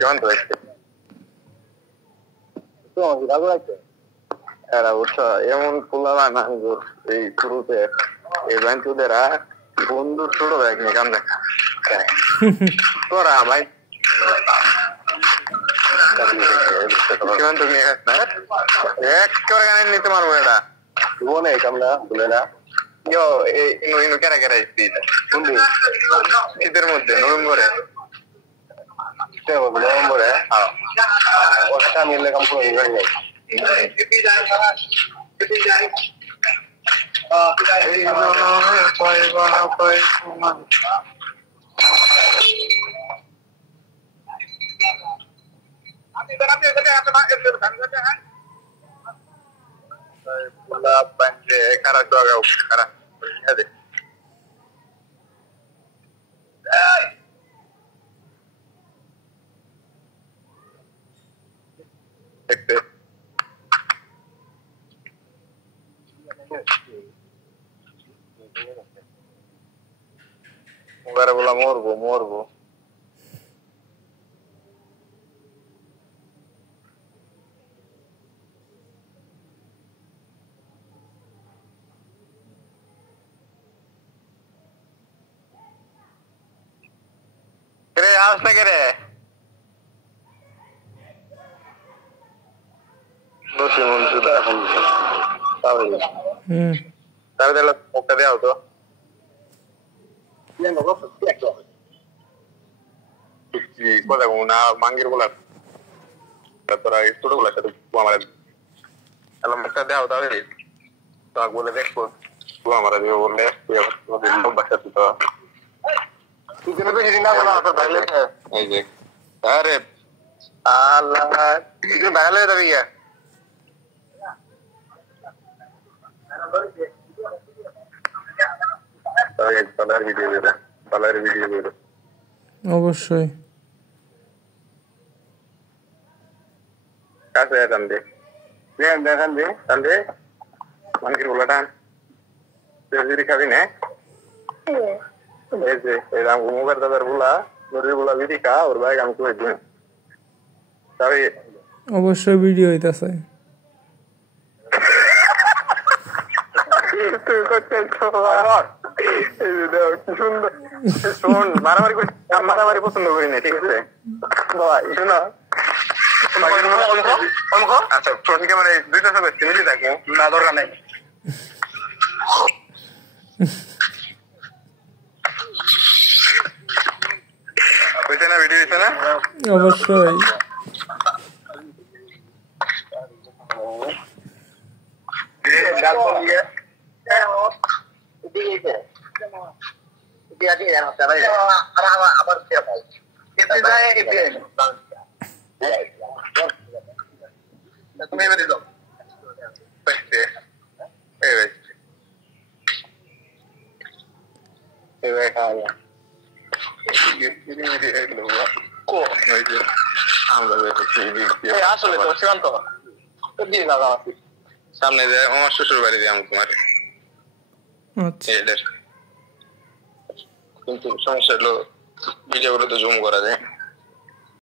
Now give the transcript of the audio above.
সীমান্ত দেখতে তো রাগু আছে এরা বুঝছো এমন পোলা না এই শুরুতে এই ব্যাংকুদেরা বন্ধু ছোট ব্যাগ নিকাম দেখা তোরা ভাই সীমান্ত নিয়ে না একেবারে গানের নিতে পারবো এটা বনে কামলা বলে না ইয়ো ইনু কেরা কেরা শীতের মধ্যে নভেম্বরে নভেম্বরে অষ্টা মিললে কাম করে cara joga o cara cadê agora vou lá morbo আসতে গেলে বসে মন সুদা এখন তাহলে তাহলে ওকে দাও তো কথা না মাঙ্গির বলা তোরা ছোট গুলা সাথে আমার একটা দেওয়া তাহলে বলে দেখবো আমার বললে বাসা তো अरे भागले तभी है অবশ্যই কাছে দেখান দে মানকির বলাটান খাবি না मुगर दादार बोला नूरी बोला विधि का और भाई हमको भेज दें तभी অবশ্যই ভিডিও হইতাছে তুই করছিস তো আর এই দেখো কি সুন্দর শুন মারামারি পছন্দ করি না ঠিক আছে বাবা শোনো আচ্ছা ফ্রন্ট ক্যামেরায় দুইটা সব সিমিলি থাকে না দরকার নাই ভিডিও হইছে না অবশ্যই আসলে তো সীমান্ত সামনে আমার শ্বশুর বাড়ি দিয়ে কুমার কিন্তু সমস্যা হলো ভিডিও গুলো তো জুম করা যায়